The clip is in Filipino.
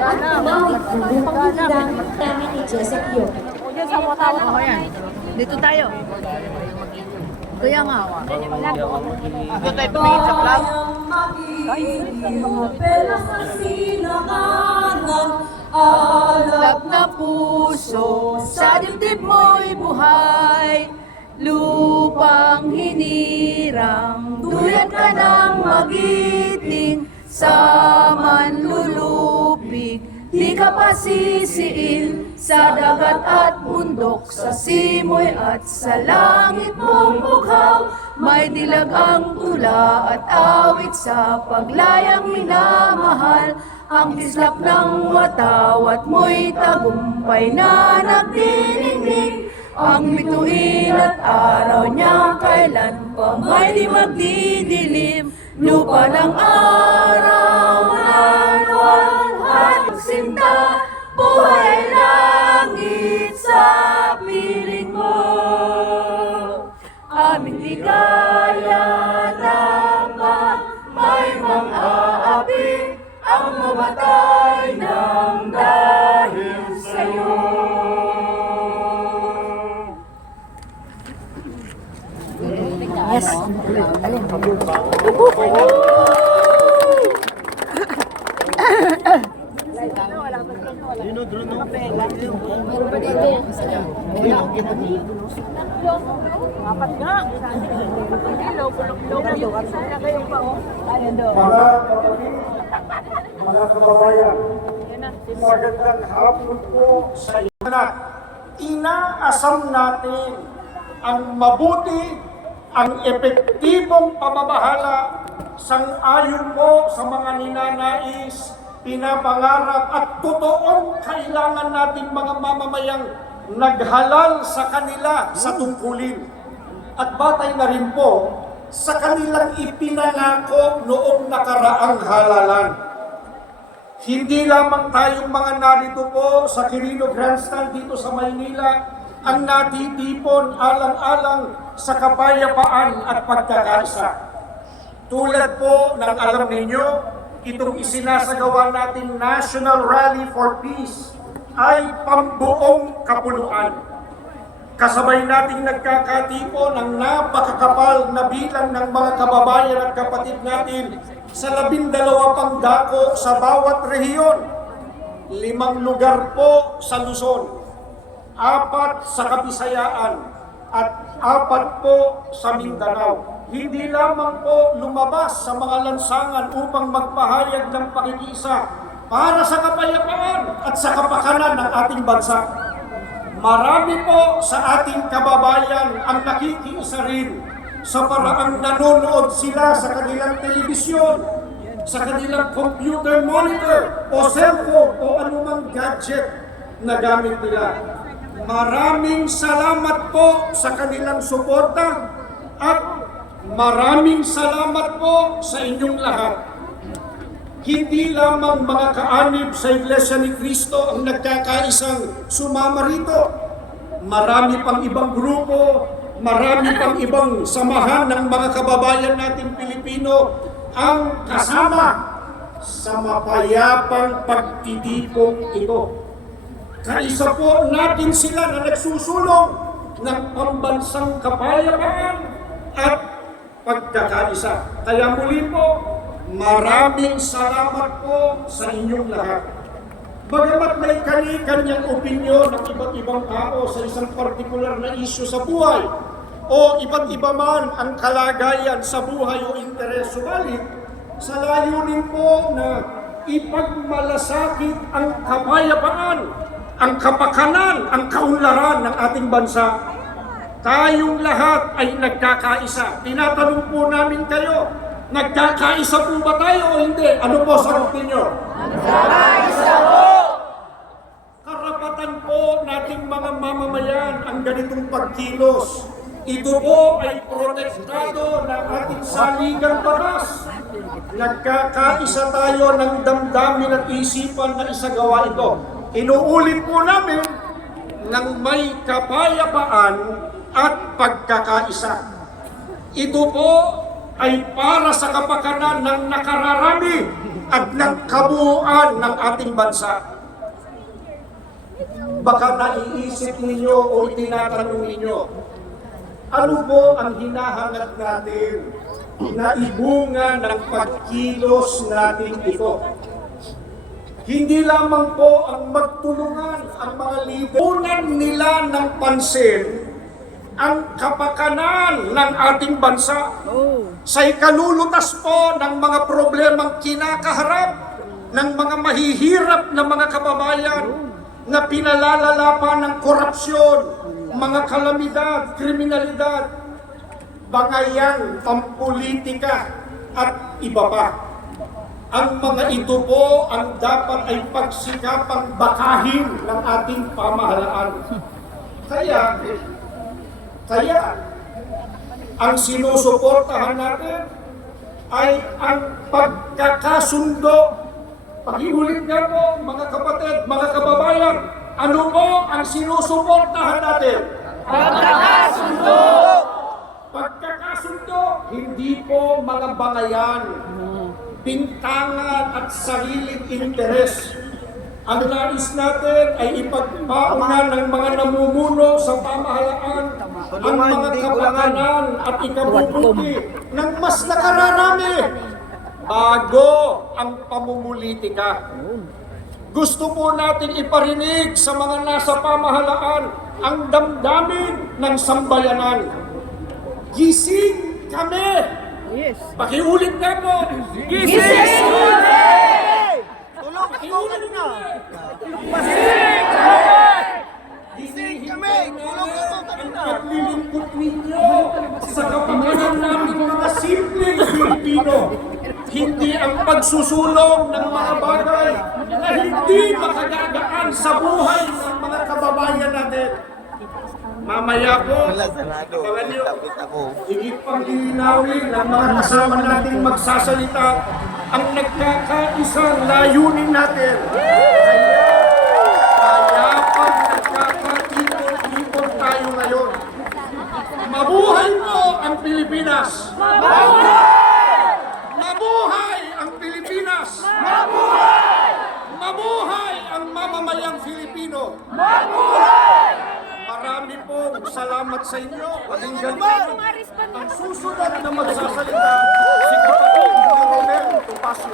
at tumawid upang bumida namin ni Jessa Kyo. Diyan sa Motawa. Ako yan. Dito tayo. Kaya nga. Dito tayo tumingin sa vlog. Alap na puso, sa dibdib mo'y buhay. Lupang hinirang, duyan ka ng magiting, sa manlulupig, di ka pasisiin, sa dagat at bundok, sa simoy at sa langit mong bughaw, may dilag ang tula at awit sa paglayang minamahal, ang kislap ng watawat mo'y tagumpay na nagdiningning, ang bituin at araw niya kailan pa may di magdidilim, lupa ng araw ng buwan at sinta, buhay langit sa piling mo. Aming ligaya dapat may mang-aapi, ang mamatay ng dahil sa'yo. Yes. Alin? Apat nga. Mga kababayan, magandang hapon po sa inyo na inaasam natin ang mabuti, ang epektibong pamamahala sang-ayon po sa mga ninanais, pinapangarap at totoong kailangan natin mga mamamayang naghalal sa kanila sa tungkulin. At batay na rin po sa kanilang ipinangako noong nakaraang halalan. Hindi lamang tayong mga narito po sa Quirino Grandstand dito sa Maynila ang natitipon alang-alang sa kapayapaan at pagkakaisa. Tulad po ng alam ninyo, itong isinasagawa nating National Rally for Peace ay pambuong kapuluan. Kasabay nating nagkakatipo ng napakakapal na bilang ng mga kababayan at kapatid natin sa 12 pang dako sa bawat rehiyon. 5 lugar po sa Luzon, 4 sa Kabisayaan, at 4 po sa Mindanao. Hindi lamang po lumabas sa mga lansangan upang magpahayag ng pakikiisa para sa kapayapaan at sa kapakanan ng ating bansa. Marami po sa ating kababayan ang nakikiisa rin sa paraang nanonood sila sa kanilang telebisyon, sa kanilang computer monitor o cellphone o anumang gadget na gamit nila. Maraming salamat po sa kanilang suporta at maraming salamat po sa inyong lahat. Hindi lamang mga kaanib sa Iglesia ni Cristo ang nagkakaisang sumama rito. Marami pang ibang grupo, marami pang ibang samahan ng mga kababayan natin Pilipino ang kasama sa mapayapang pagtitipong ito. Kaisa po natin sila na nagsusulong ng pambansang kapayapaan at pagkakaisa. Kaya muli po, maraming salamat po sa inyong lahat. Bagamat may kani-kanyang opinyon ng iba't ibang tao sa isang partikular na isyu sa buhay o iba't iba man ang kalagayan sa buhay o interes, subalit sa layunin po na ipagmalasakit ang kapayapaan, ang kapakanan, ang kaunlaran ng ating bansa, tayong lahat ay nagkakaisa. Tinatanong po namin kayo, nagkakaisa po ba tayo o hindi? Ano po sagot ninyo? Nagkakaisa po! Karapatan po nating mga mamamayan ang ganitong pagkilos. Ito po ay protektado ng ating saligang batas. Nagkakaisa tayo ng damdamin at isipan na isagawa ito. Inuulit po namin ng may kapayapaan at pagkakaisa. Ito po ay para sa kapakanan ng nakararami at ng kabuuan ng ating bansa. Baka naiisip ninyo o tinatanong ninyo, ano po ang hinahangad natin na ibunga ng pagkilos natin ito? Hindi lamang po ang magtulungan ang mga lipunan nila ng pansin ang kapakanan ng ating bansa sa ikalulutas po ng mga problemang kinakaharap ng mga mahihirap na mga kababayan na pinalalala pa ng korupsyon, mga kalamidad, kriminalidad, bangayan, pampolitika at iba pa. Ang mga ito po ang dapat ay pagsikapang bakahin ng ating pamahalaan. Kaya ang sinusuportahan natin ay ang pagkakasundo. Pakiulit nga po, mga kapatid, mga kababayan, ano po ang sinusuportahan natin? Pagkakasundo! Pagkakasundo, hindi po mga bangayan, bintangan at sariling interes. Ang nais natin ay ipagpauna ng mga namumuno sa pamahalaan ang mga kapakanan at ikabubuti ng mas nakararami bago ang pamumulitika. Gusto po natin iparinig sa mga nasa pamahalaan ang damdamin ng sambayanan. Gising kami! Yes. Pakiulit nga po! Gising! Pakiulit nga! Gising kami! Tulog ako kanina! Paglilingkod ninyo sa kapakanan namin mga simpleng Pilipino. Hindi ang pagsusulong ng mga bagay na hindi makagagaan sa buhay ng mga kababayan natin. Mamaya po, abangan nyo, higit pang lilinawin ng mga kasama nating magsasalita ang nagkakaisang layunin natin. Kaya pag nagkakaipon tayo ngayon, mabuhay po ang Pilipinas! Mabuhay ang Pilipinas! Mabuhay ang mamamayang Filipino! Marami pong salamat sa inyo. Pakinggan po ang susunod na magsasalita si Kapatid Romel Topacio.